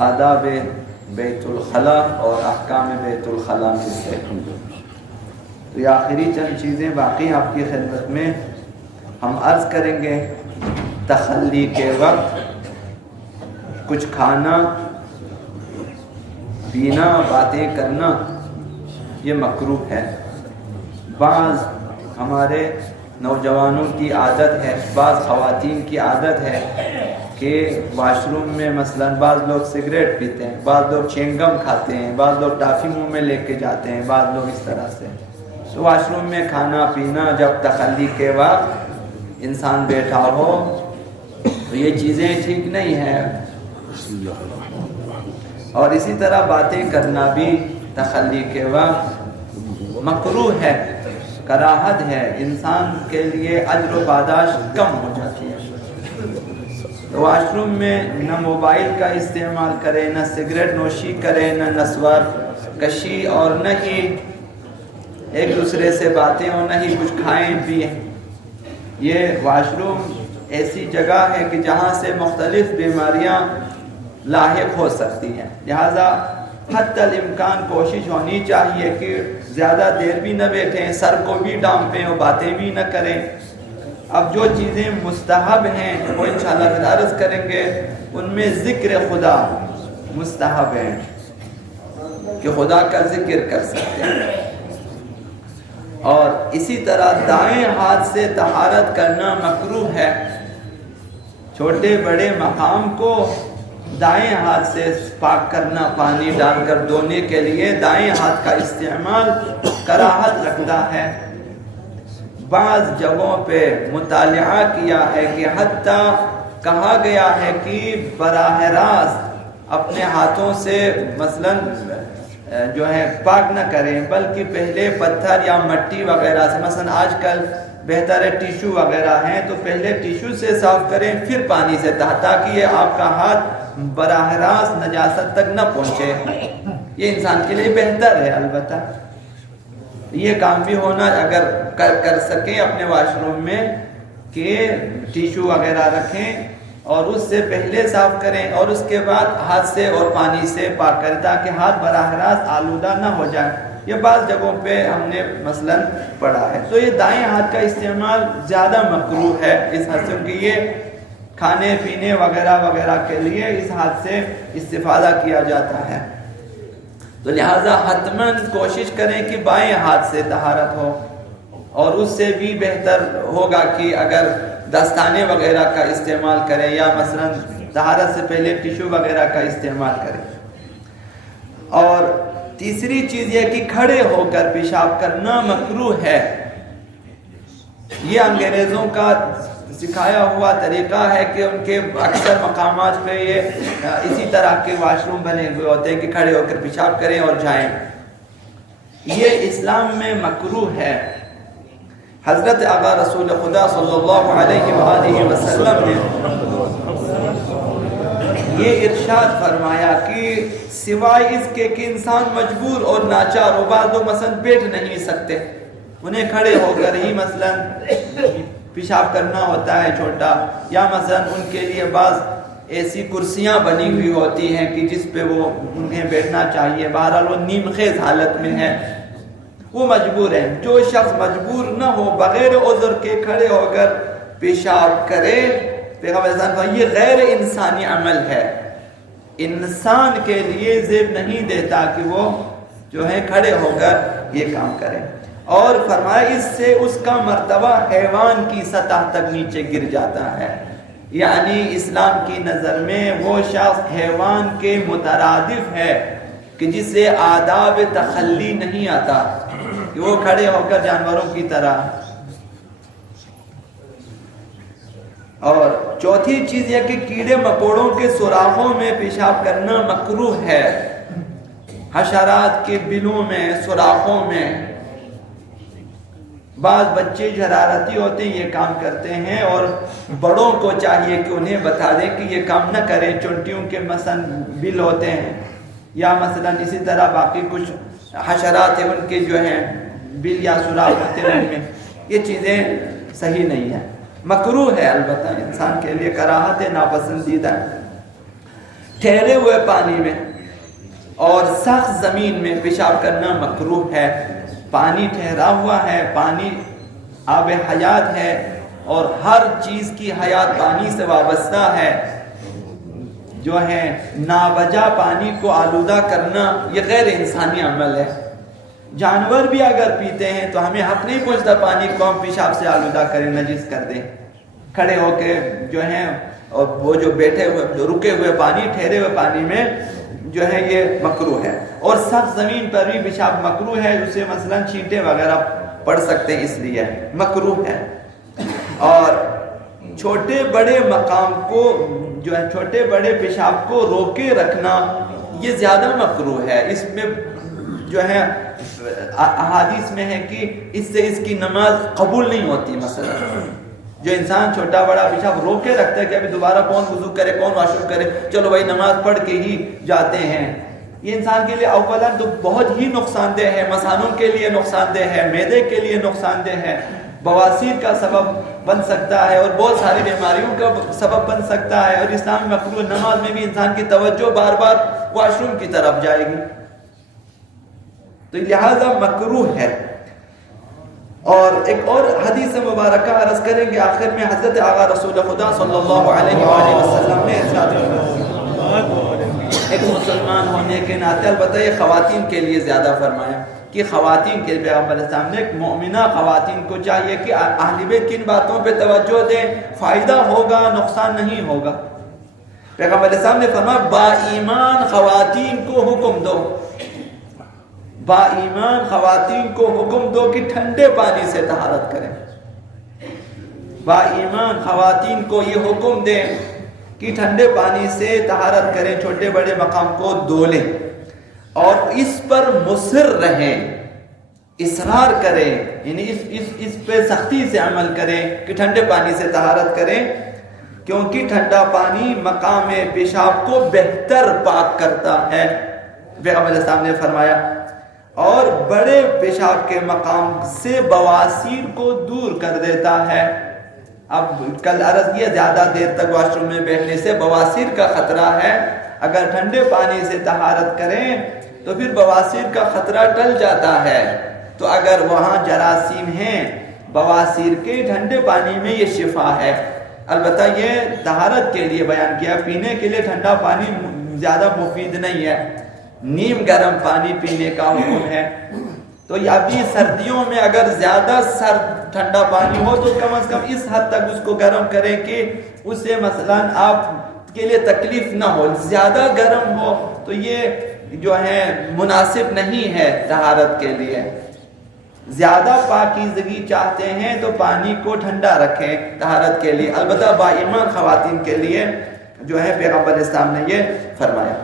آداب بیت الخلا اور احکام بیت الخلا میں سے تو یہ آخری چند چیزیں باقی آپ کی خدمت میں ہم عرض کریں گے۔ تخلی کے وقت کچھ کھانا پینا باتیں کرنا یہ مکروہ ہے۔ بعض ہمارے نوجوانوں کی عادت ہے، بعض خواتین کی عادت ہے کہ واش روم میں مثلا بعض لوگ سگریٹ پیتے ہیں، بعض لوگ چینگم کھاتے ہیں، بعض لوگ ٹافی منہ میں لے کے جاتے ہیں، بعض لوگ اس طرح سے۔ تو واش روم میں کھانا پینا جب تخلی کے وقت انسان بیٹھا ہو تو یہ چیزیں ٹھیک نہیں ہیں، اور اسی طرح باتیں کرنا بھی تخلی کے وقت مکروہ ہے، کراہت ہے، انسان کے لیے اجر و پاداش کم ہو جاتی ہے۔ تو واش روم میں نہ موبائل کا استعمال کرے، نہ سگریٹ نوشی کرے، نہ نسوار کشی، اور نہ ہی ایک دوسرے سے باتیں، اور نہ ہی کچھ کھائیں پیئیں۔ یہ واش روم ایسی جگہ ہے کہ جہاں سے مختلف بیماریاں لاحق ہو سکتی ہیں، لہذا حتی الامکان کوشش ہونی چاہیے کہ زیادہ دیر بھی نہ بیٹھیں، سر کو بھی ڈانپیں اور باتیں بھی نہ کریں۔ اب جو چیزیں مستحب ہیں وہ انشاءاللہ پھر عرض کریں گے، ان میں ذکر خدا مستحب ہے کہ خدا کا ذکر کر سکتے ہیں، اور اسی طرح دائیں ہاتھ سے طہارت کرنا مکروہ ہے۔ چھوٹے بڑے مقام کو دائیں ہاتھ سے پاک کرنا، پانی ڈال کر دھونے کے لیے دائیں ہاتھ کا استعمال کراہت رکھتا ہے۔ بعض جگہوں پہ مطالعہ کیا ہے کہ حتیٰ کہا گیا ہے کہ براہ راست اپنے ہاتھوں سے مثلاً جو ہے پاک نہ کریں، بلکہ پہلے پتھر یا مٹی وغیرہ سے، مثلا آج کل بہتر ہے ٹیشو وغیرہ ہیں تو پہلے ٹیشو سے صاف کریں پھر پانی سے، تاکہ یہ آپ کا ہاتھ براہ راست نجاست تک نہ پہنچے۔ یہ انسان کے لیے بہتر ہے۔ البتہ یہ کام بھی ہونا اگر کر سکیں اپنے واش روم میں کہ ٹیشو وغیرہ رکھیں اور اس سے پہلے صاف کریں اور اس کے بعد ہاتھ سے اور پانی سے پاک کریں، تاکہ ہاتھ براہ راست آلودہ نہ ہو جائے۔ یہ بعض جگہوں پہ ہم نے مثلاً پڑھا ہے۔ تو یہ دائیں ہاتھ کا استعمال زیادہ مکروہ ہے اس حد سے، کہ یہ کھانے پینے وغیرہ وغیرہ کے لیے اس ہاتھ سے استفادہ کیا جاتا ہے۔ تو لہٰذا حتماً کوشش کریں کہ بائیں ہاتھ سے طہارت ہو، اور اس سے بھی بہتر ہوگا کہ اگر دستانے وغیرہ کا استعمال کریں یا مثلاً طہارت سے پہلے ٹیشو وغیرہ کا استعمال کریں۔ اور تیسری چیز یہ کہ کھڑے ہو کر پیشاب کرنا مکروہ ہے۔ یہ انگریزوں کا سکھایا ہوا طریقہ ہے کہ ان کے اکثر مقامات پہ یہ اسی طرح کے واش روم بنے ہوئے ہوتے ہیں کہ کھڑے ہو کر پیشاب کریں اور جائیں۔ یہ اسلام میں مکروہ ہے۔ حضرت آقا رسول خدا صلی اللہ علیہ وآلہ وسلم نے یہ ارشاد فرمایا کہ سوائے اس کے کہ انسان مجبور اور ناچار ہو، بعض لوگ مثلا بیٹھ نہیں سکتے، انہیں کھڑے ہو کر ہی مثلا پیشاب کرنا ہوتا ہے چھوٹا، یا مثلا ان کے لیے بعض ایسی کرسیاں بنی ہوئی ہوتی ہیں کہ جس پہ وہ انہیں بیٹھنا چاہیے، بہرحال وہ نیم خیز حالت میں ہے، وہ مجبور ہیں۔ جو شخص مجبور نہ ہو، بغیر عذر کے کھڑے ہو کر پیشاب کرے، پیغمبر صلی اللہ علیہ وسلم یہ غیر انسانی عمل ہے، انسان کے لیے زیب نہیں دیتا کہ وہ جو ہے کھڑے ہو کر یہ کام کرے، اور فرمایا اس سے اس کا مرتبہ حیوان کی سطح تک نیچے گر جاتا ہے، یعنی اسلام کی نظر میں وہ شخص حیوان کے مترادف ہے کہ جسے آداب تخلی نہیں آتا کہ وہ کھڑے ہو کر جانوروں کی طرح۔ اور چوتھی چیز یہ کہ کیڑے مکوڑوں کے سوراخوں میں پیشاب کرنا مکروہ ہے، حشرات کے بلوں میں، سوراخوں میں۔ بعض بچے شرارتی ہوتے ہیں، یہ کام کرتے ہیں، اور بڑوں کو چاہیے کہ انہیں بتا دیں کہ یہ کام نہ کریں۔ چونٹیوں کے مثلا بل ہوتے ہیں، یا مثلا اسی طرح باقی کچھ حشرات ہیں ان کے جو ہیں بل یا سوراخ ہوتے ہیں، ان میں یہ چیزیں صحیح نہیں ہیں، مکروہ ہے، البتہ انسان کے لیے کراہت ہے، ناپسندیدہ ہے۔ ٹھہرے ہوئے پانی میں اور سخت زمین میں پیشاب کرنا مکروہ ہے۔ پانی ٹھہرا ہوا ہے، پانی آب حیات ہے اور ہر چیز کی حیات پانی سے وابستہ ہے۔ جو ہے ناوجہ پانی کو آلودہ کرنا یہ غیر انسانی عمل ہے۔ جانور بھی اگر پیتے ہیں تو ہمیں حق نہیں پہنچتا پانی کو ہم پیشاب سے آلودہ کریں، نجس کر دیں۔ کھڑے ہو کے جو ہیں اور وہ جو بیٹھے ہوئے رکے ہوئے پانی، ٹھہرے ہوئے پانی میں جو ہے یہ مکروہ ہے۔ اور سخت زمین پر بھی پیشاب مکروہ ہے، اسے مثلا چھینٹے وغیرہ پڑ سکتے ہیں، اس لیے مکروہ ہے۔ اور چھوٹے بڑے مقام کو جو ہے چھوٹے بڑے پیشاب کو روکے رکھنا یہ زیادہ مکروہ ہے۔ اس میں جو ہے احادیث میں ہے کہ اس سے اس کی نماز قبول نہیں ہوتی۔ مثلا جو انسان چھوٹا بڑا پیشاب روکے رکھتا ہے کہ ابھی دوبارہ کون وضو کرے، کون واش روم کرے، چلو بھائی نماز پڑھ کے ہی جاتے ہیں، یہ انسان کے لیے اولا تو بہت ہی نقصان دہ ہے، مثانوں کے لیے نقصان دہ ہے، معدے کے لیے نقصان دہ ہے، بواسیر کا سبب بن سکتا ہے اور بہت ساری بیماریوں کا سبب بن سکتا ہے۔ اور اسلام میں مکروہ نماز میں بھی انسان کی توجہ بار بار واش روم کی طرف جائے گی، تو لہذا مکروہ ہے۔ اور ایک اور حدیث مبارکہ عرض کریں گے آخر میں، حضرت آقا رسول خدا صلی اللہ علیہ وآلہ وسلم نے ارشاد ایک مسلمان ہونے کے ناطے، البتہ یہ خواتین کے لیے زیادہ فرمایا کہ خواتین کے پیغمبر اسلام نے ایک مومنہ خواتین کو چاہیے کہ اہل بیت کی ان باتوں پہ توجہ دیں، فائدہ ہوگا، نقصان نہیں ہوگا۔ پیغمبر اسلام نے فرمایا با ایمان خواتین کو حکم دو، با ایمان خواتین کو حکم دو کہ ٹھنڈے پانی سے طہارت کریں۔ با ایمان خواتین کو یہ حکم دیں کہ ٹھنڈے پانی سے طہارت کریں، چھوٹے بڑے مقام کو دھو لیں اور اس پر مصر رہیں، اصرار کریں، یعنی اس پہ سختی سے عمل کریں کہ ٹھنڈے پانی سے طہارت کریں، کیونکہ ٹھنڈا پانی مقام پیشاب کو بہتر پاک کرتا ہے، پیغمبر اسلام نے فرمایا، اور بڑے پیشاب کے مقام سے بواسیر کو دور کر دیتا ہے۔ اب کل عرض کیا زیادہ دیر تک واش روم میں بیٹھنے سے بواسیر کا خطرہ ہے، اگر ٹھنڈے پانی سے طہارت کریں تو پھر بواسیر کا خطرہ ٹل جاتا ہے۔ تو اگر وہاں جراثیم ہیں بواسیر کے، ٹھنڈے پانی میں یہ شفا ہے۔ البتہ یہ طہارت کے لیے بیان کیا، پینے کے لیے ٹھنڈا پانی زیادہ مفید نہیں ہے، نیم گرم پانی پینے کا حکم ہے۔ تو ابھی سردیوں میں اگر زیادہ سرد ٹھنڈا پانی ہو تو کم از کم اس حد تک اس کو گرم کریں کہ اس سے مثلا آپ کے لیے تکلیف نہ ہو۔ زیادہ گرم ہو تو یہ جو ہے مناسب نہیں ہے طہارت کے لیے۔ زیادہ پاکیزگی چاہتے ہیں تو پانی کو ٹھنڈا رکھیں طہارت کے لیے، البتہ با ایمان خواتین کے لیے جو ہے پیغمبر اسلام نے یہ فرمایا۔